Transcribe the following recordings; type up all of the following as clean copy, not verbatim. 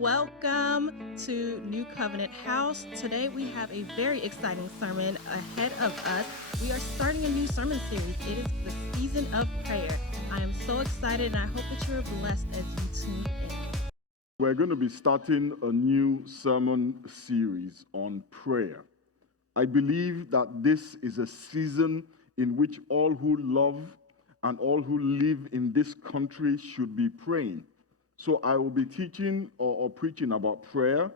Welcome to New Covenant House. Today we have a very exciting sermon ahead of us. We are starting a new sermon series. It is the season of prayer. I am so excited and I hope that you are blessed as you tune in. We're going to be starting a new sermon series on prayer. I believe that this is a season in which all who love and all who live in this country should be praying. So I will be teaching or preaching about prayer,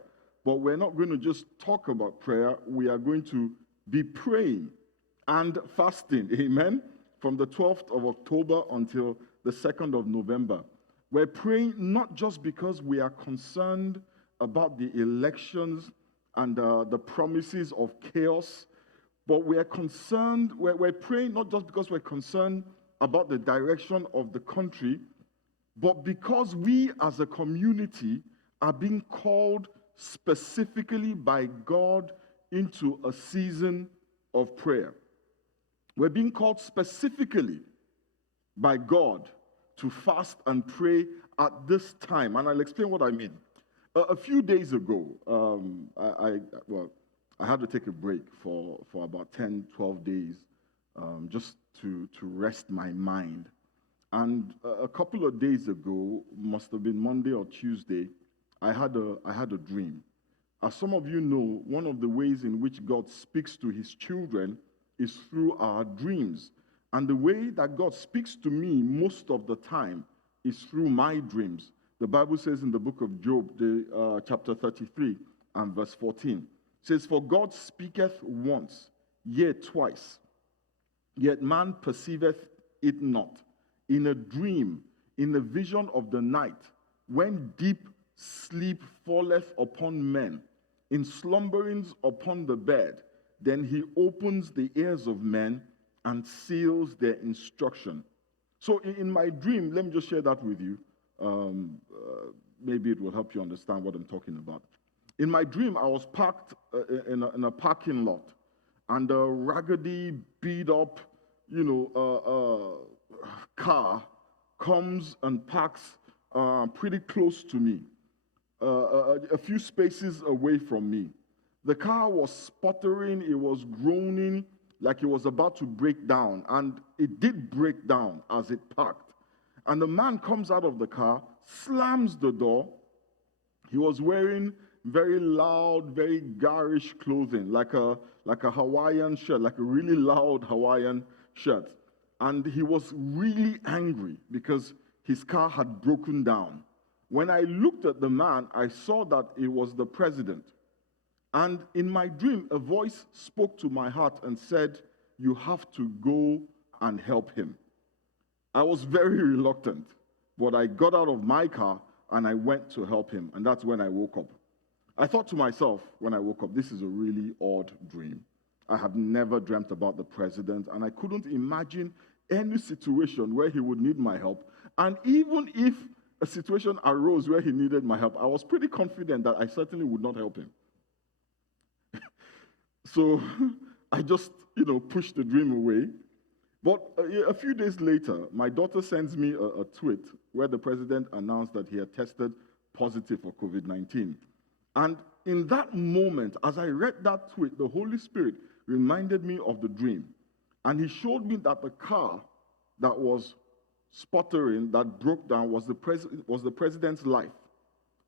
but we're not going to just talk about prayer. We are going to be praying and fasting, amen, from the 12th of October until the 2nd of November. We're praying not just because we are concerned about the elections and the promises of chaos, but we're praying not just because we're concerned about the direction of the country, but because we as a community are being called specifically by God into a season of prayer. We're being called specifically by God to fast and pray at this time. And I'll explain what I mean. A few days ago, I had to take a break for about 10, 12 days just to rest my mind. And a couple of days ago, must have been Monday or Tuesday, I had a dream. As some of you know, one of the ways in which God speaks to his children is through our dreams. And the way that God speaks to me most of the time is through my dreams. The Bible says in the book of Job, chapter 33 and verse 14, says, "For God speaketh once, yea twice, yet man perceiveth it not. In a dream, in the vision of the night, when deep sleep falleth upon men, in slumberings upon the bed, then he opens the ears of men and seals their instruction." So in my dream, let me just share that with you. Maybe it will help you understand what I'm talking about. In my dream, I was parked in a parking lot, and a raggedy, beat up, car comes and parks pretty close to me, a few spaces away from me. The car was sputtering, it was groaning like it was about to break down, and it did break down as it parked. And the man comes out of the car, slams the door. He was wearing very loud, very garish clothing, like a Hawaiian shirt, like a really loud Hawaiian shirt. And he was really angry because his car had broken down. When I looked at the man, I saw that it was the president. And in my dream, a voice spoke to my heart and said, "You have to go and help him." I was very reluctant, but I got out of my car and I went to help him. And that's when I woke up. I thought to myself when I woke up, this is a really odd dream. I have never dreamt about the president, and I couldn't imagine any situation where he would need my help. And even if a situation arose where he needed my help, I was pretty confident that I certainly would not help him. So I just, pushed the dream away. But a few days later, my daughter sends me a tweet where the president announced that he had tested positive for COVID-19. And in that moment, as I read that tweet, the Holy Spirit reminded me of the dream. And he showed me that the car that was sputtering, that broke down, was the president's life.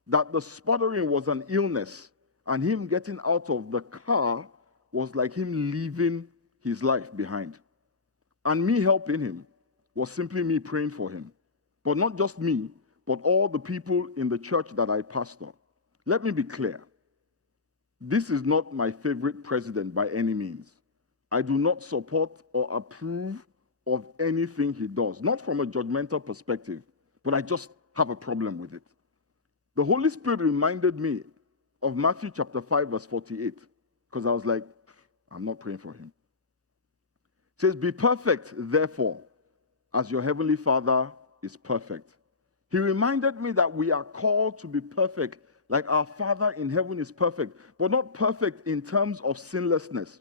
That the sputtering was an illness, and him getting out of the car was like him leaving his life behind. And me helping him was simply me praying for him. But not just me, but all the people in the church that I pastor. Let me be clear. This is not my favorite president by any means. I do not support or approve of anything he does, not from a judgmental perspective, but I just have a problem with it. The Holy Spirit reminded me of Matthew chapter 5, verse 48, because I was like, I'm not praying for him. It says, "Be perfect, therefore, as your heavenly Father is perfect." He reminded me that we are called to be perfect, like our Father in heaven is perfect, but not perfect in terms of sinlessness.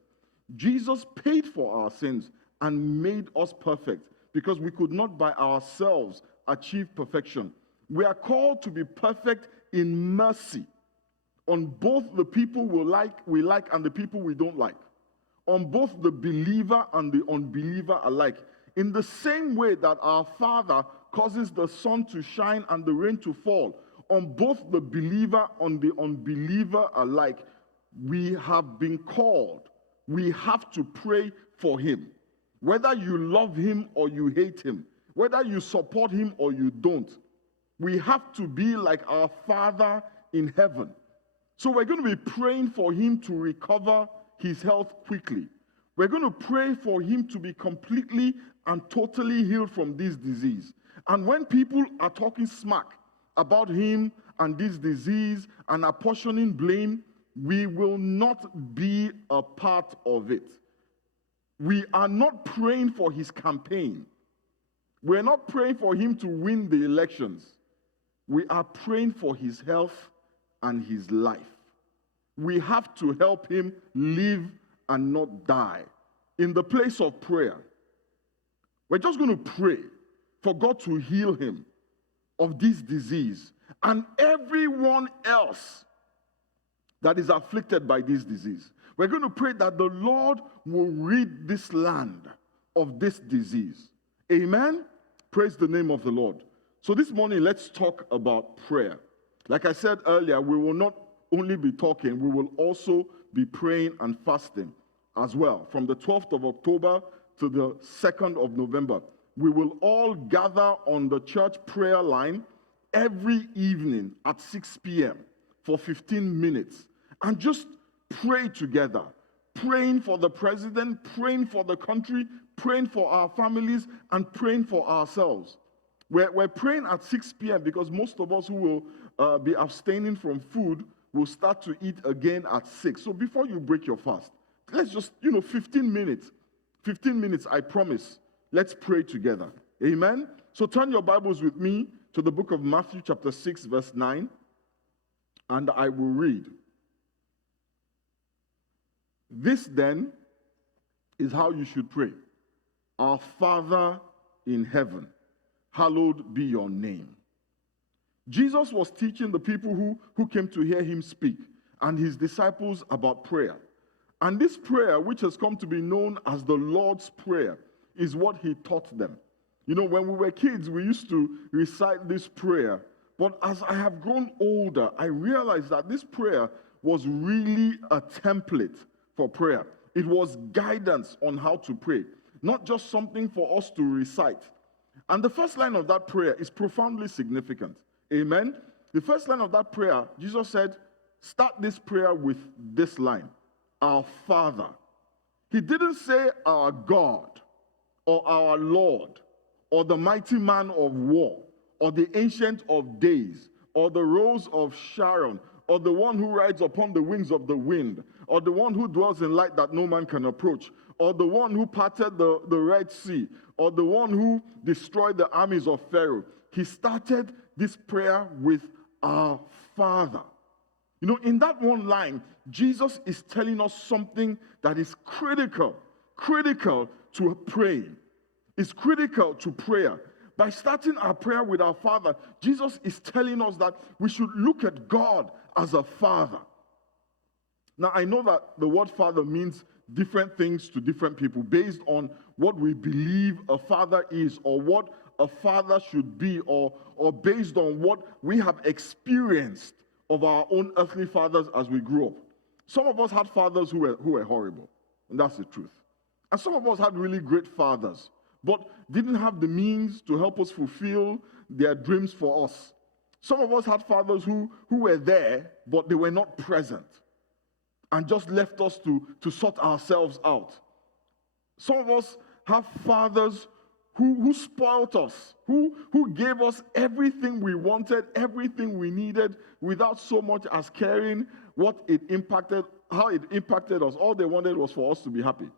Jesus paid for our sins and made us perfect because we could not by ourselves achieve perfection. We are called to be perfect in mercy on both the people we like and the people we don't like, on both the believer and the unbeliever alike. In the same way that our Father causes the sun to shine and the rain to fall on both the believer and the unbeliever alike, we have been called. We have to pray for him. Whether you love him or you hate him, whether you support him or you don't, we have to be like our Father in heaven. So we're going to be praying for him to recover his health quickly. We're going to pray for him to be completely and totally healed from this disease. And when people are talking smack about him and this disease and apportioning blame, we will not be a part of it. We are not praying for his campaign. We're not praying for him to win the elections. We are praying for his health and his life. We have to help him live and not die. In the place of prayer, we're just going to pray for God to heal him of this disease and everyone else that is afflicted by this disease. We're going to pray that the Lord will rid this land of this disease. Amen? Praise the name of the Lord. So this morning, let's talk about prayer. Like I said earlier, we will not only be talking, we will also be praying and fasting as well. From the 12th of October to the 2nd of November, we will all gather on the church prayer line every evening at 6 p.m. for 15 minutes and just pray together, praying for the president, praying for the country, praying for our families, and praying for ourselves. We're praying at 6 p.m. because most of us who will be abstaining from food will start to eat again at 6. So before you break your fast, let's just, 15 minutes. 15 minutes, I promise. Let's pray together. Amen? So turn your Bibles with me to the book of Matthew chapter 6, verse 9, and I will read. This then is how you should pray. Our Father in heaven, hallowed be your name. Jesus was teaching the people who came to hear him speak and his disciples about prayer. And this prayer, which has come to be known as the Lord's Prayer, is what he taught them. When we were kids, we used to recite this prayer. But as I have grown older, I realized that this prayer was really a template for prayer. It was guidance on how to pray, not just something for us to recite. And the first line of that prayer is profoundly significant. Amen? The first line of that prayer, Jesus said, start this prayer with this line, our Father. He didn't say our God or our Lord or the mighty man of war or the ancient of days or the rose of Sharon or the one who rides upon the wings of the wind or the one who dwells in light that no man can approach or the one who parted the Red Sea or the one who destroyed the armies of Pharaoh. He started this prayer with our Father. In that one line, Jesus is telling us something that is critical to praying. It's critical to prayer. By starting our prayer with our Father, Jesus is telling us that we should look at God as a Father. Now, I know that the word Father means different things to different people based on what we believe a father is or what a father should be or based on what we have experienced of our own earthly fathers as we grew up. Some of us had fathers who were horrible, and that's the truth. And some of us had really great fathers, but didn't have the means to help us fulfill their dreams for us. Some of us had fathers who were there, but they were not present and just left us to sort ourselves out. Some of us have fathers who spoilt us, who gave us everything we wanted, everything we needed, without so much as caring how it impacted us. All they wanted was for us to be happy.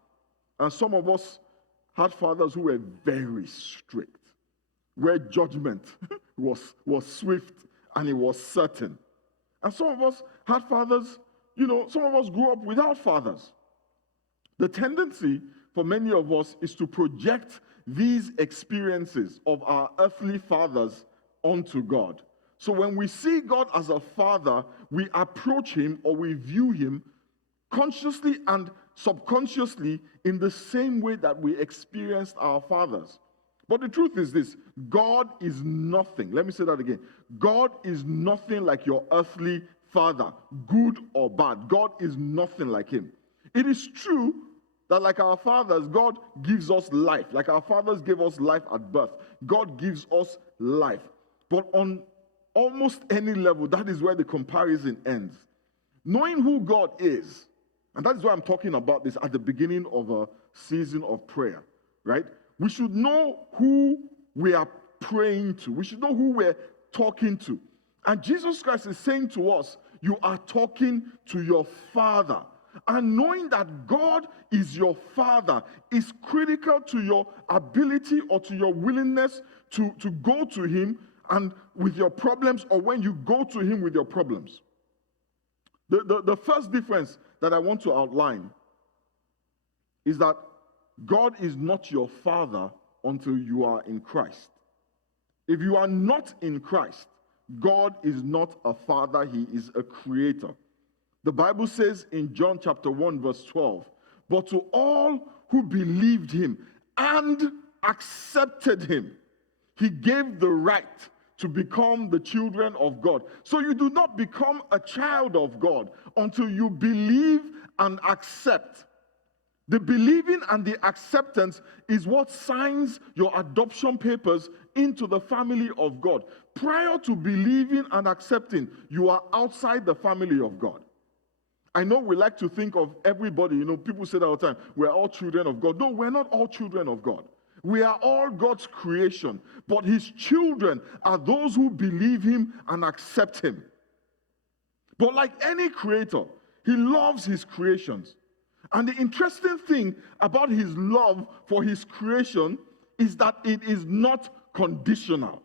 And some of us had fathers who were very strict, where judgment was swift and it was certain. And some of us had fathers, some of us grew up without fathers. The tendency for many of us is to project these experiences of our earthly fathers unto God. So when we see God as a father, we approach him or we view him consciously and subconsciously in the same way that we experienced our fathers. But the truth is this: God is nothing. Let me say that again. God is nothing like your earthly father, good or bad. God is nothing like him. It is true that like our fathers, God gives us life. Like our fathers gave us life at birth, God gives us life. But on almost any level, that is where the comparison ends. Knowing who God is, and that is why I'm talking about this at the beginning of a season of prayer, right? We should know who we are praying to. We should know who we're talking to. And Jesus Christ is saying to us, you are talking to your Father. And knowing that God is your Father is critical to your ability or to your willingness to go to him and with your problems, or when you go to him with your problems. The first difference that I want to outline is that God is not your father until you are in Christ. If you are not in Christ, God is not a father, he is a creator. The Bible says in John chapter 1 verse 12, but to all who believed him and accepted him, he gave the right to become the children of God. So you do not become a child of God until you believe and accept. The believing and the acceptance is what signs your adoption papers into the family of God. Prior to believing and accepting, you are outside the family of God. I know we like to think of everybody, people say that all the time, we're all children of God. No, we're not all children of God. We are all God's creation, but his children are those who believe him and accept him. But like any creator, he loves his creations. And the interesting thing about his love for his creation is that it is not conditional.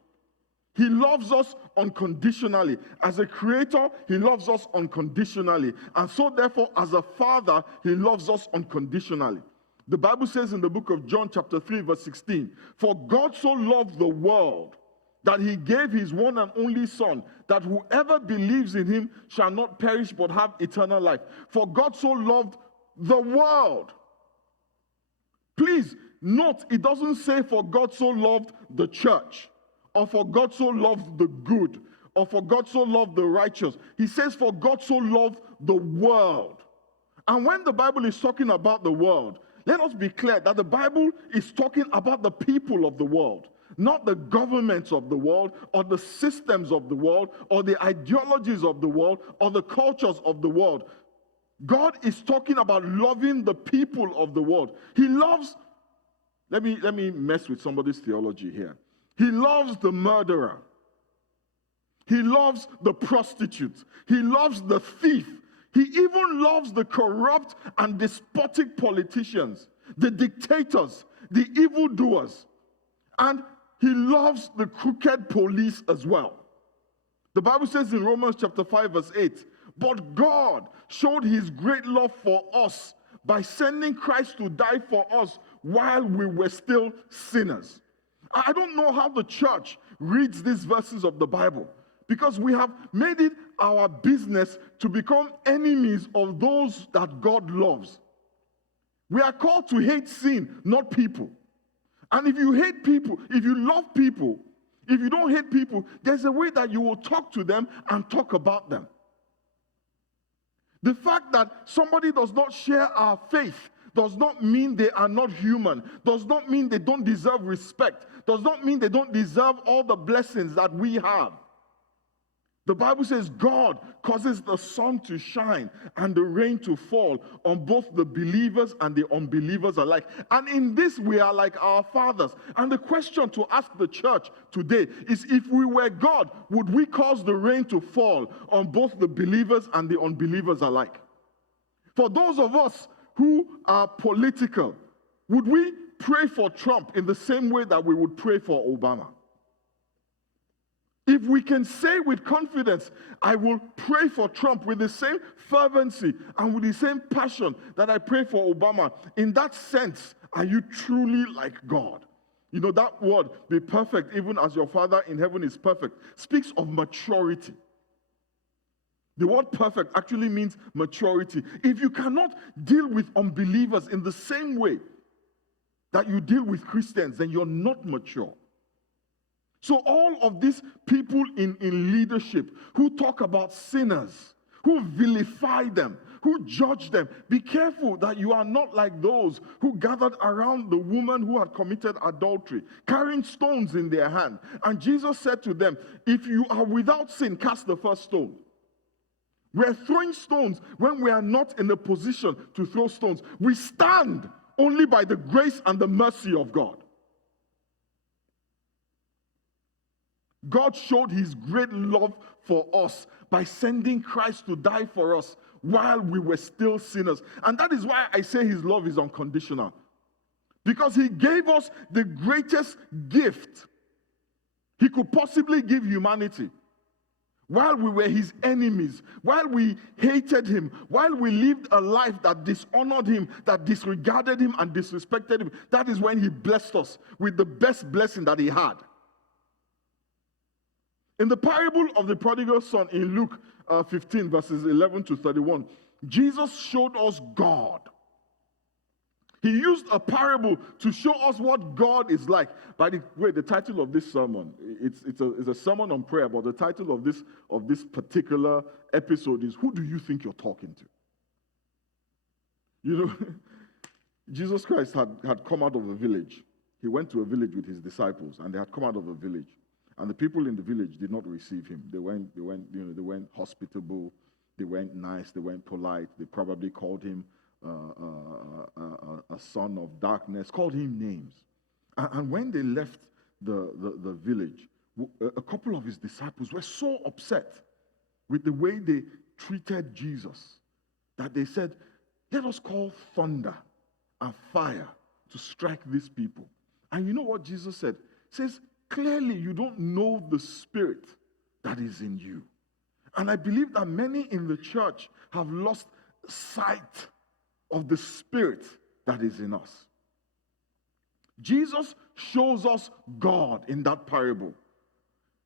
He loves us unconditionally. As a creator, he loves us unconditionally. And so therefore, as a father, he loves us unconditionally. The Bible says in the book of John chapter 3 verse 16, for God so loved the world that he gave his one and only son, that whoever believes in him shall not perish but have eternal life. For God so loved the world. Please note, it doesn't say for God so loved the church, or for God so loved the good, or for God so loved the righteous. He says for God so loved the world. And when the Bible is talking about the world, let us be clear that the Bible is talking about the people of the world, not the governments of the world, or the systems of the world, or the ideologies of the world, or the cultures of the world. God is talking about loving the people of the world. He loves, let me mess with somebody's theology here. He loves the murderer. He loves the prostitute. He loves the thief. He even loves the corrupt and despotic politicians, the dictators, the evildoers. And he loves the crooked police as well. The Bible says in Romans chapter 5 verse 8, but God showed his great love for us by sending Christ to die for us while we were still sinners. I don't know how the church reads these verses of the Bible, because we have made it our business to become enemies of those that God loves. We are called to hate sin, not people. And if you hate people, if you love people, if you don't hate people, there's a way that you will talk to them and talk about them. The fact that somebody does not share our faith does not mean they are not human, does not mean they don't deserve respect, does not mean they don't deserve all the blessings that we have. The Bible says God causes the sun to shine and the rain to fall on both the believers and the unbelievers alike. And in this we are like our fathers. And the question to ask the church today is, if we were God, would we cause the rain to fall on both the believers and the unbelievers alike? For those of us who are political, would we pray for Trump in the same way that we would pray for Obama? If we can say with confidence, I will pray for Trump with the same fervency and with the same passion that I pray for Obama, in that sense, are you truly like God? You know, that word, be perfect, even as your Father in heaven is perfect, speaks of maturity. The word perfect actually means maturity. If you cannot deal with unbelievers in the same way that you deal with Christians, then you're not mature. So all of these people in leadership who talk about sinners, who vilify them, who judge them, be careful that you are not like those who gathered around the woman who had committed adultery, carrying stones in their hand. And Jesus said to them, if you are without sin, cast the first stone. We're throwing stones when we are not in a position to throw stones. We stand only by the grace and the mercy of God. God showed his great love for us by sending Christ to die for us while we were still sinners. And that is why I say his love is unconditional. Because he gave us the greatest gift he could possibly give humanity. While we were his enemies, while we hated him, while we lived a life that dishonored him, that disregarded him and disrespected him, that is when he blessed us with the best blessing that he had. In the parable of the prodigal son in Luke 15, verses 11 to 31, Jesus showed us God. He used a parable to show us what God is like. By the way, the title of this sermon, it's a sermon on prayer, but the title of this particular episode is, Who Do You Think You're Talking to? You know, Jesus Christ had come out of a village. He went to a village with his disciples, and they had come out of a village. And the people in the village did not receive him. They weren't hospitable. They weren't nice. They weren't polite. They probably called him a son of darkness, called him names. And when they left the village, a couple of his disciples were so upset with the way they treated Jesus that they said, let us call thunder and fire to strike these people. And you know what Jesus said? He says, clearly you don't know the spirit that is in you. And I believe that many in the church have lost sight of the spirit that is in us. Jesus shows us God in that parable.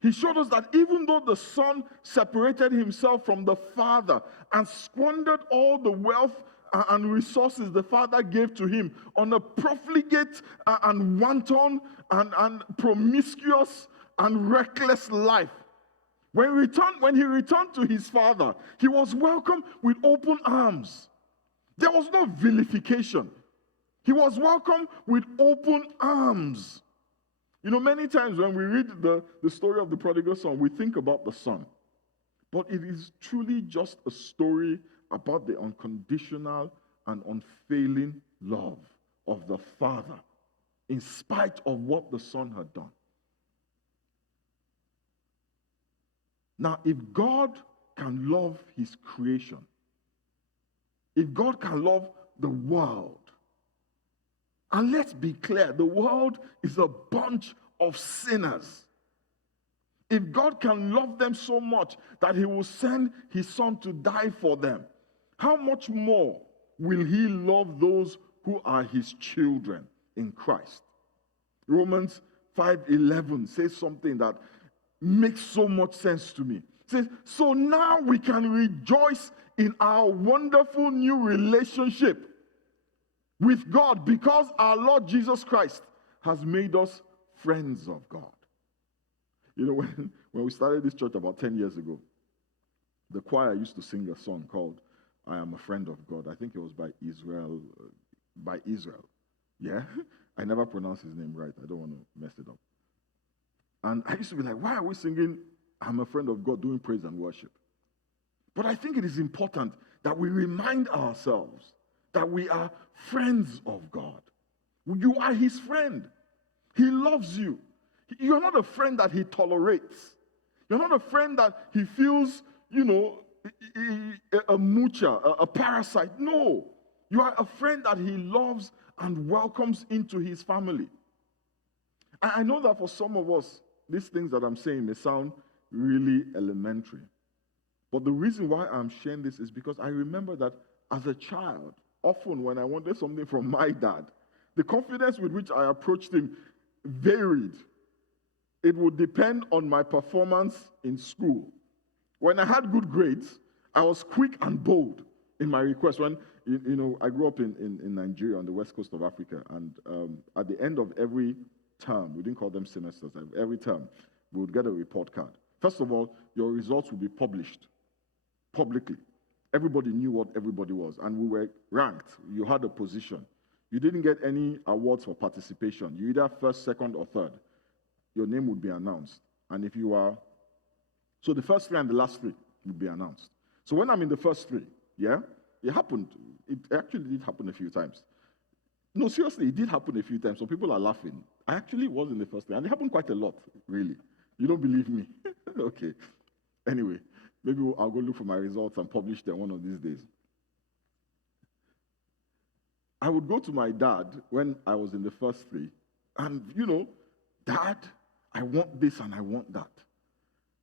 He showed us that even though the son separated himself from the father and squandered all the wealth and resources the father gave to him on a profligate and wanton and promiscuous and reckless life, when he returned to his father, he was welcomed with open arms. There was no vilification. He was welcomed with open arms. You know, many times when we read the story of the prodigal son, we think about the son. But it is truly just a story about the unconditional and unfailing love of the father, in spite of what the son had done. Now, if God can love his creation, if God can love the world, and let's be clear, the world is a bunch of sinners. If God can love them so much that he will send his son to die for them, how much more will he love those who are his children in Christ? Romans 5:11 says something that makes so much sense to me. It says, so now we can rejoice in our wonderful new relationship with God because our Lord Jesus Christ has made us friends of God. You know, when we started this church about 10 years ago, the choir used to sing a song called I Am a Friend of God. I think it was by Israel. Yeah? I never pronounce his name right. I don't want to mess it up. And I used to be like, why are we singing I'm a friend of God doing praise and worship? But I think it is important that we remind ourselves that we are friends of God. You are his friend. He loves you. You're not a friend that he tolerates. You're not a friend that he feels, a moocher, a parasite. No. You are a friend that he loves and welcomes into his family. I know that for some of us, these things that I'm saying may sound really elementary. But the reason why I'm sharing this is because I remember that as a child, often when I wanted something from my dad, the confidence with which I approached him varied. It would depend on my performance in school. When I had good grades, I was quick and bold in my request. When, I grew up in Nigeria on the west coast of Africa, and at the end of every term, we didn't call them semesters, every term, we would get a report card. First of all, your results would be published publicly. Everybody knew what everybody was, and we were ranked. You had a position. You didn't get any awards for participation. You either first, second, or third. Your name would be announced. And if you are, so the first three and the last three would be announced. So when I'm in the first three, it happened. It actually did happen a few times. No, seriously, it did happen a few times. So people are laughing. I actually was in the first three, and it happened quite a lot, really. You don't believe me? Okay. Anyway, maybe I'll go look for my results and publish them one of these days. I would go to my dad when I was in the first three, and, Dad, I want this and I want that.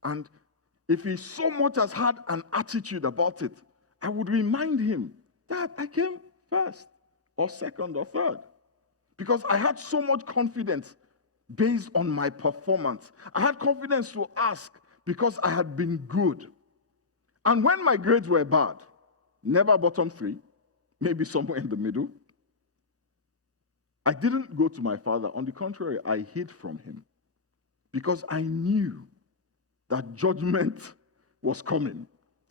And if he so much as had an attitude about it, I would remind him, Dad, I came first or second or third. Because I had so much confidence based on my performance. I had confidence to ask because I had been good. And when my grades were bad, never bottom three, maybe somewhere in the middle, I didn't go to my father. On the contrary, I hid from him because I knew that judgment was coming.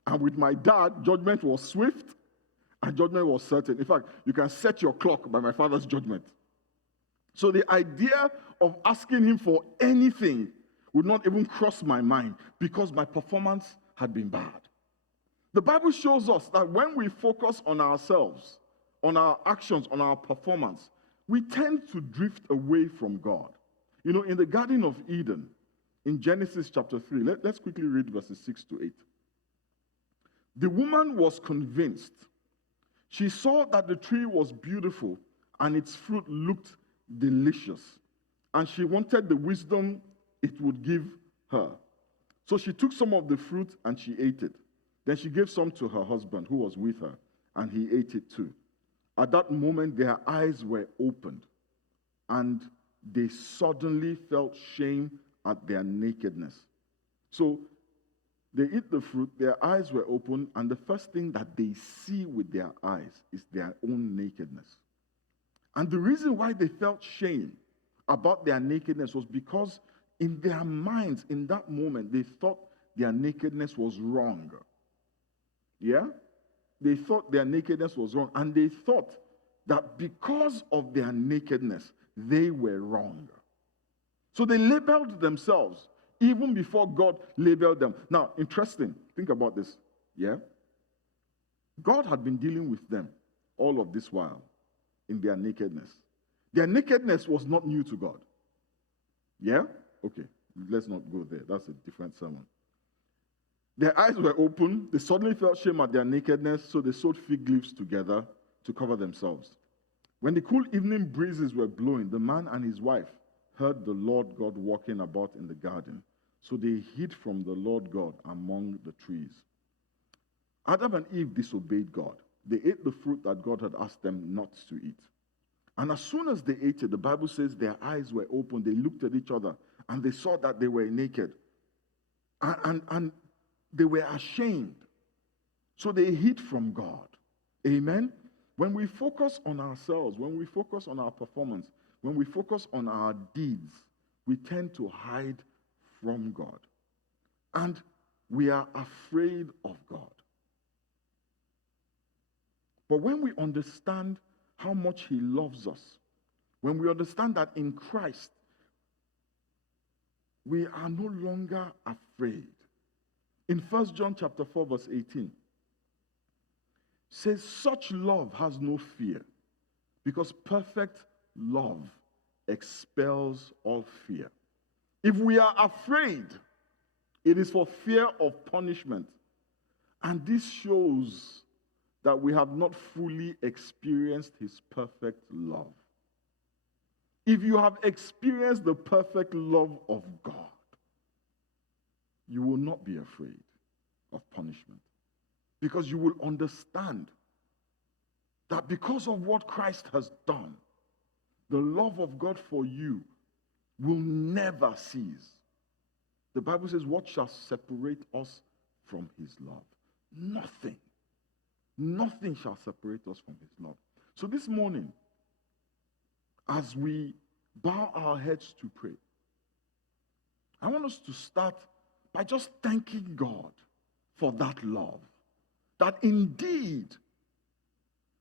And with my dad, judgment was swift and judgment was certain. In fact, you can set your clock by my father's judgment. So the idea of asking him for anything would not even cross my mind because my performance had been bad. The Bible shows us that when we focus on ourselves, on our actions, on our performance, we tend to drift away from God. In the Garden of Eden, in Genesis chapter 3, let's quickly read verses 6 to 8. The woman was convinced. She saw that the tree was beautiful and its fruit looked delicious, and she wanted the wisdom it would give her. So she took some of the fruit and she ate it. Then she gave some to her husband who was with her, and he ate it too. At that moment, their eyes were opened, and they suddenly felt shame at their nakedness. So they eat the fruit, their eyes were open, and the first thing that they see with their eyes is their own nakedness. And the reason why they felt shame about their nakedness was because in their minds, in that moment, they thought their nakedness was wrong. Yeah? They thought their nakedness was wrong, and they thought that because of their nakedness, they were wrong. So they labeled themselves even before God labeled them. Now, interesting, think about this. Yeah? God had been dealing with them all of this while in their nakedness. Their nakedness was not new to God. Yeah? Okay, let's not go there. That's a different sermon. Their eyes were open. They suddenly felt shame at their nakedness, so they sewed fig leaves together to cover themselves. When the cool evening breezes were blowing, the man and his wife heard the Lord God walking about in the garden. So they hid from the Lord God among the trees. Adam and Eve disobeyed God. They ate the fruit that God had asked them not to eat. And as soon as they ate it, the Bible says their eyes were open. They looked at each other, and they saw that they were naked. And they were ashamed. So they hid from God. Amen? When we focus on ourselves, when we focus on our performance, when we focus on our deeds, we tend to hide from God. And we are afraid of God. But when we understand how much He loves us, when we understand that in Christ, we are no longer afraid. In 1 John chapter 4, verse 18, says, such love has no fear, because perfect love expels all fear. If we are afraid, it is for fear of punishment. And this shows that we have not fully experienced His perfect love. If you have experienced the perfect love of God, you will not be afraid of punishment. Because you will understand that because of what Christ has done, the love of God for you will never cease. The Bible says, what shall separate us from his love? Nothing. Nothing shall separate us from his love. So this morning, as we bow our heads to pray, I want us to start by just thanking God for that love. That indeed,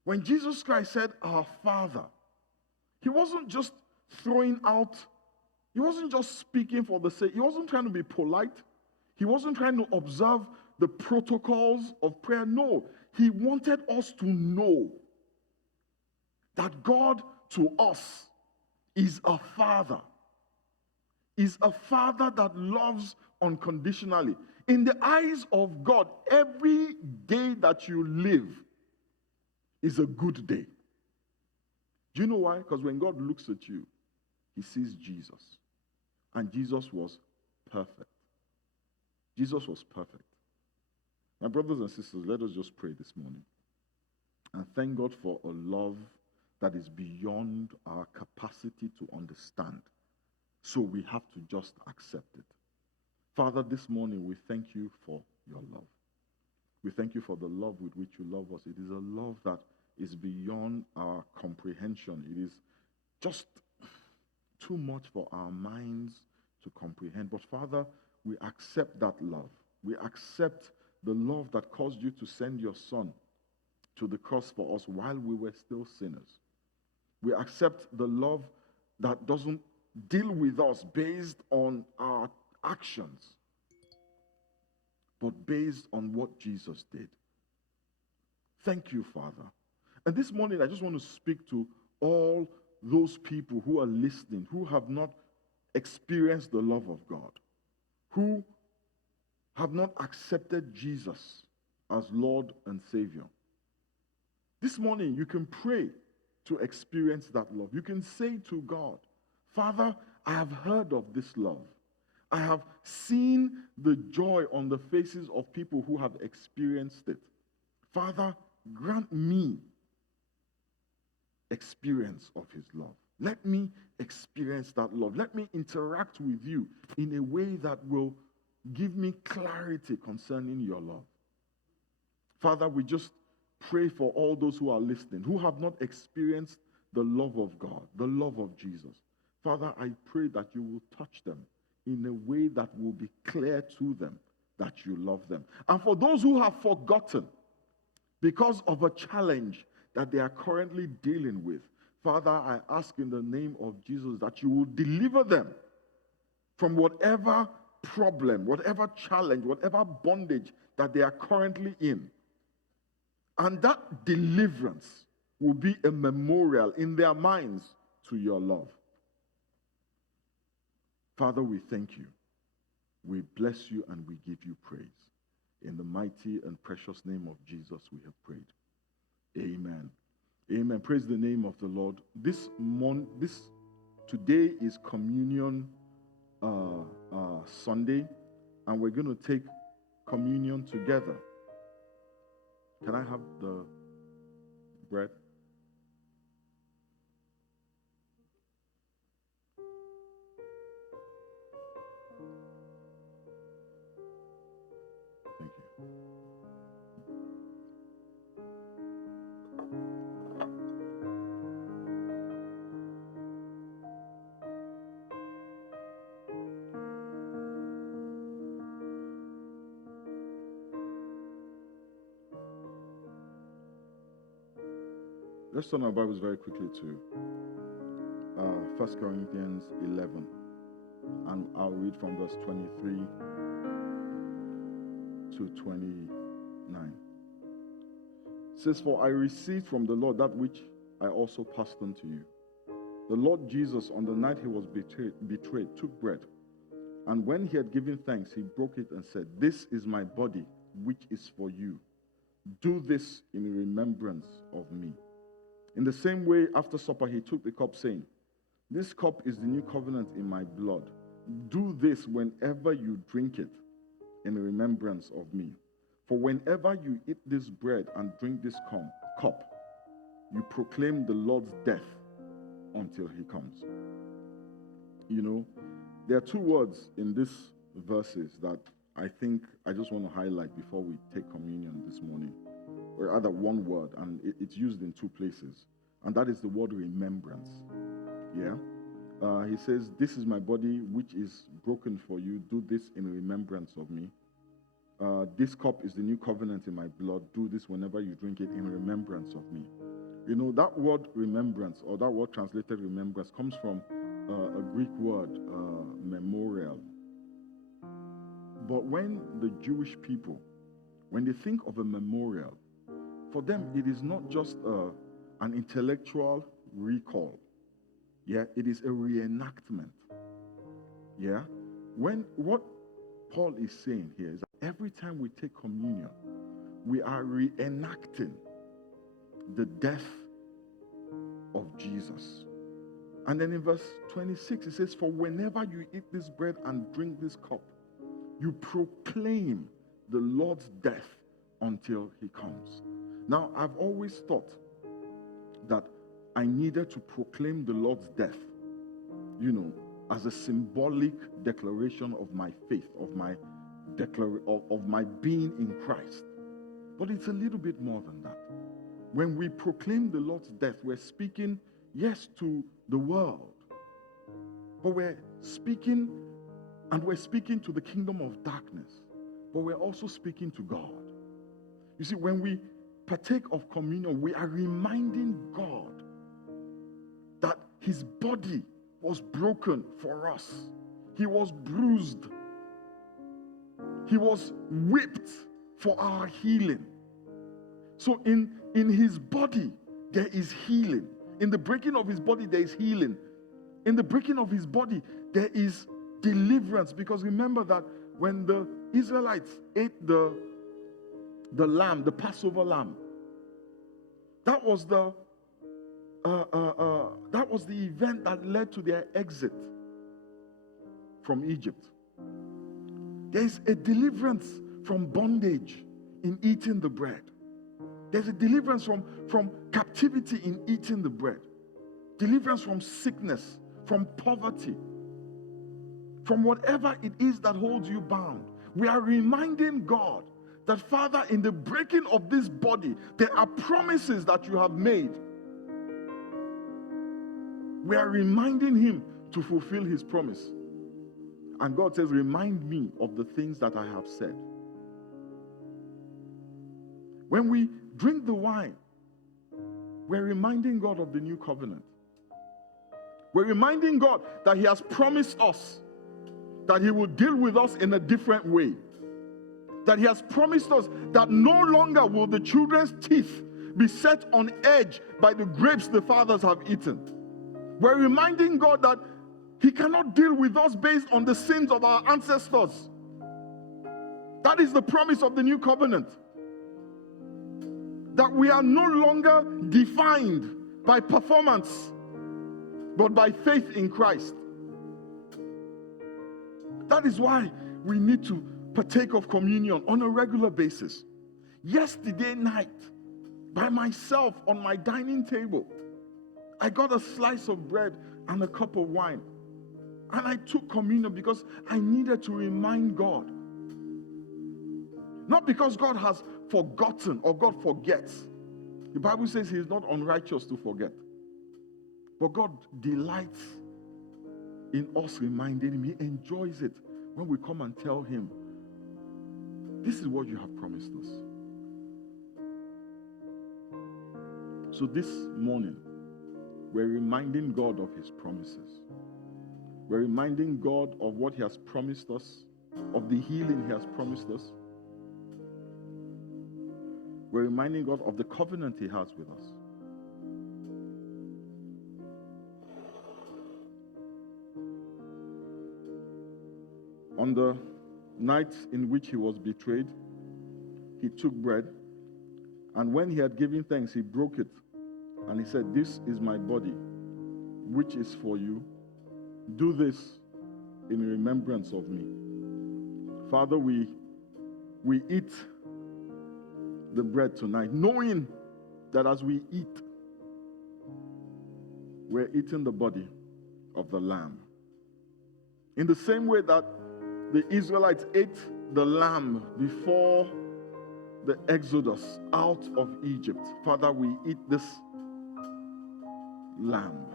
when Jesus Christ said, our Father, he wasn't just throwing out, he wasn't just speaking for the sake, he wasn't trying to be polite, he wasn't trying to observe the protocols of prayer. No, he wanted us to know that God to us is a Father. Is a Father that loves unconditionally. In the eyes of God, every day that you live is a good day. Do you know why? Because when God looks at you, he sees Jesus. And Jesus was perfect. Jesus was perfect. My brothers and sisters, let us just pray this morning and thank God for a love that is beyond our capacity to understand. So we have to just accept it. Father, this morning we thank you for your love. We thank you for the love with which you love us. It is a love that is beyond our comprehension. It is just too much for our minds to comprehend. But Father, we accept that love. We accept the love that caused you to send your Son to the cross for us while we were still sinners. We accept the love that doesn't deal with us based on our actions, but based on what Jesus did. Thank you, Father. And this morning, I just want to speak to all those people who are listening, who have not experienced the love of God, who have not accepted Jesus as Lord and Savior. This morning, you can pray to experience that love. You can say to God, Father, I have heard of this love. I have seen the joy on the faces of people who have experienced it. Father, grant me experience of his love. Let me experience that love. Let me interact with you in a way that will give me clarity concerning your love. Father, we just pray for all those who are listening, who have not experienced the love of God, the love of Jesus. Father, I pray that you will touch them in a way that will be clear to them that you love them. And for those who have forgotten because of a challenge that they are currently dealing with, Father, I ask in the name of Jesus that you will deliver them from whatever problem, whatever challenge, whatever bondage that they are currently in. And that deliverance will be a memorial in their minds to your love. Father, we thank you. We bless you and we give you praise. In the mighty and precious name of Jesus, we have prayed. Amen. Amen. Praise the name of the Lord. Today is Communion Sunday, and we're going to take communion together. Can I have the bread? Thank you. Let's turn our Bibles very quickly to 1 Corinthians 11. And I'll read from verse 23 to 29. It says, For I received from the Lord that which I also passed on to you. The Lord Jesus, on the night he was betrayed, took bread. And when he had given thanks, he broke it and said, This is my body, which is for you. Do this in remembrance of me. In the same way, after supper, he took the cup, saying, This cup is the new covenant in my blood. Do this whenever you drink it in remembrance of me. For whenever you eat this bread and drink this cup, you proclaim the Lord's death until he comes. You know, there are two words in these verses that I think I just want to highlight before we take communion this morning. Or rather, one word, and it's used in two places. And that is the word remembrance. Yeah? He says, "This is my body which is broken for you. Do this in remembrance of me. This cup is the new covenant in my blood. Do this whenever you drink it in remembrance of me." You know, that word remembrance, or that word translated remembrance, comes from a Greek word, memorial. But when the Jewish people, when they think of a memorial, for them it is not just an intellectual recall. Yeah, it is a reenactment. Yeah, what Paul is saying here is that every time we take communion, we are reenacting the death of Jesus. And then in verse 26, it says, "For whenever you eat this bread and drink this cup, you proclaim the Lord's death until he comes." Now, I've always thought that I needed to proclaim the Lord's death, you know, as a symbolic declaration of my faith, of my being in Christ. But it's a little bit more than that. When we proclaim the Lord's death, we're speaking, yes, to the world, but we're speaking to the kingdom of darkness, but we're also speaking to God. You see, when we partake of communion, we are reminding God that his body was broken for us. He was bruised. He was whipped for our healing. So in his body, there is healing. In the breaking of his body, there is healing. In the breaking of his body, there is deliverance. Because remember that when the Israelites ate the lamb, the Passover lamb, that was the event that led to their exit from Egypt. There is a deliverance from bondage in eating the bread. There's a deliverance from captivity in eating the bread. Deliverance from sickness, from poverty, from whatever it is that holds you bound. We are reminding God that, Father, in the breaking of this body, there are promises that you have made. We are reminding him to fulfill his promise. And God says, "Remind me of the things that I have said." When we drink the wine, we're reminding God of the new covenant. We're reminding God that he has promised us that he will deal with us in a different way. That he has promised us that no longer will the children's teeth be set on edge by the grapes the fathers have eaten. We're reminding God that he cannot deal with us based on the sins of our ancestors. That is the promise of the new covenant. That we are no longer defined by performance, but by faith in Christ. That is why we need to partake of communion on a regular basis. Yesterday night, by myself on my dining table, I got a slice of bread and a cup of wine. And I took communion because I needed to remind God. Not because God has forgotten or God forgets. The Bible says he is not unrighteous to forget. But God delights in us reminding him. He enjoys it when we come and tell him, "This is what you have promised us." So this morning, we're reminding God of his promises. We're reminding God of what he has promised us, of the healing he has promised us. We're reminding God of the covenant he has with us. On the night in which he was betrayed, he took bread, and when he had given thanks, he broke it, and he said, "This is my body, which is for you. Do this in remembrance of me." Father, we eat the bread tonight, knowing that as we eat, we're eating the body of the Lamb. In the same way that the Israelites ate the lamb before the exodus out of Egypt, Father, we eat this lamb.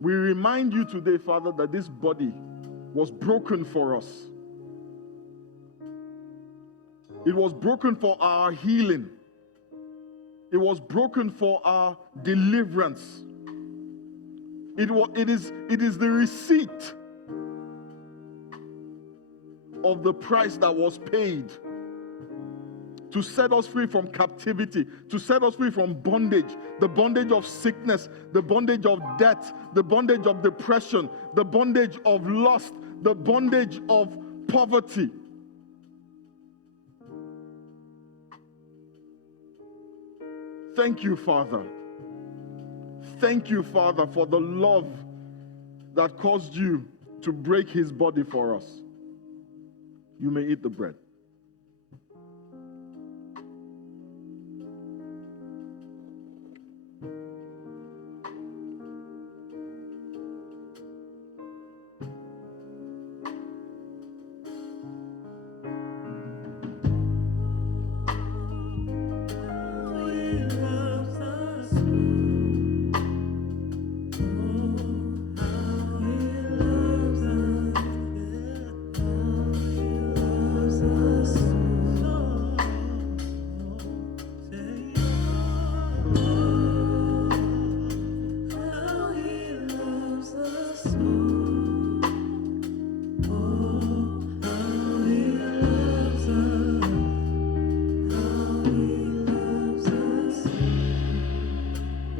We remind you today, Father, that this body was broken for us. It was broken for our healing. It was broken for our deliverance. It is the receipt of the price that was paid to set us free from captivity, to set us free from bondage, the bondage of sickness, the bondage of death, the bondage of depression, the bondage of lust, the bondage of poverty. Thank you, Father. Thank you, Father, for the love that caused you to break his body for us. You may eat the bread.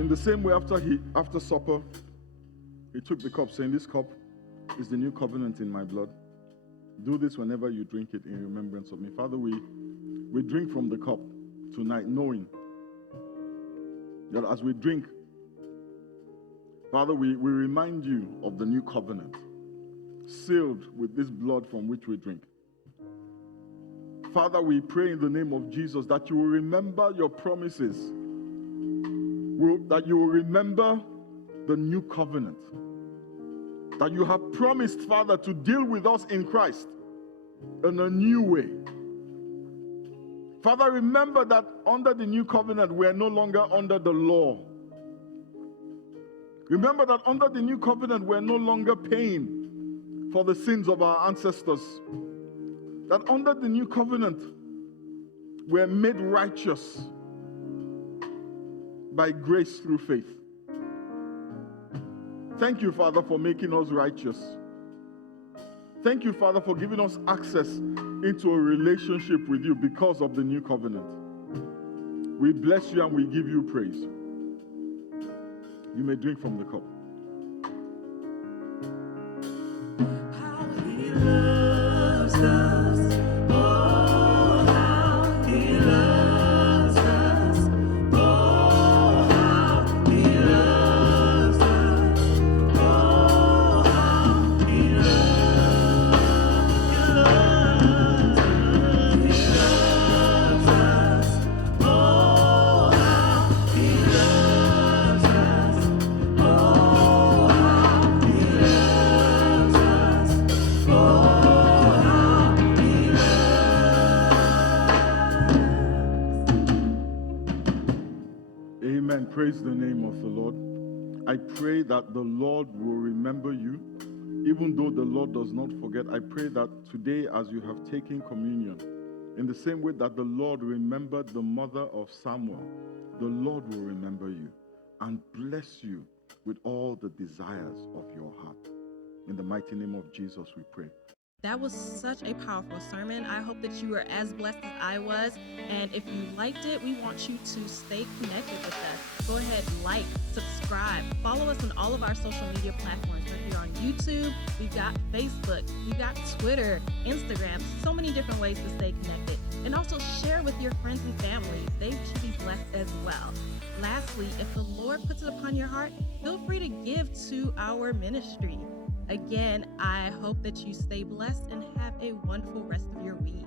The same way after supper, he took the cup, saying, "This cup is the new covenant in my blood. Do this whenever you drink it in remembrance of me." Father, we drink from the cup tonight, knowing that as we drink, Father, we remind you of the new covenant, sealed with this blood from which we drink. Father, we pray in the name of Jesus that you will remember your promises, that you will remember the new covenant, that you have promised, Father, to deal with us in Christ in a new way. Father, remember that under the new covenant, we are no longer under the law. Remember that under the new covenant, we are no longer paying for the sins of our ancestors. That under the new covenant, we are made righteous by grace through faith. Thank you, Father, for making us righteous. Thank you, Father, for giving us access into a relationship with you because of the new covenant. We bless you and we give you praise. You may drink from the cup. How he loves us. Oh, how he loves us. Oh, how he loves us. Oh, how he loves us. Oh, how he loves us. Oh, how he loves us. Oh, how he loves. Amen. Praise the name of the Lord. I pray that the Lord will remember you, even though the Lord does not forget. I pray that today, as you have taken communion, in the same way that the Lord remembered the mother of Samuel, the Lord will remember you and bless you with all the desires of your heart. In the mighty name of Jesus, we pray. That was such a powerful sermon. I hope that you were as blessed as I was. And if you liked it, we want you to stay connected with us. Go ahead, like, subscribe, follow us on all of our social media platforms. We're here on YouTube, we've got Facebook, we've got Twitter, Instagram, so many different ways to stay connected. And also share with your friends and family. They should be blessed as well. Lastly, if the Lord puts it upon your heart, feel free to give to our ministry. Again, I hope that you stay blessed and have a wonderful rest of your week.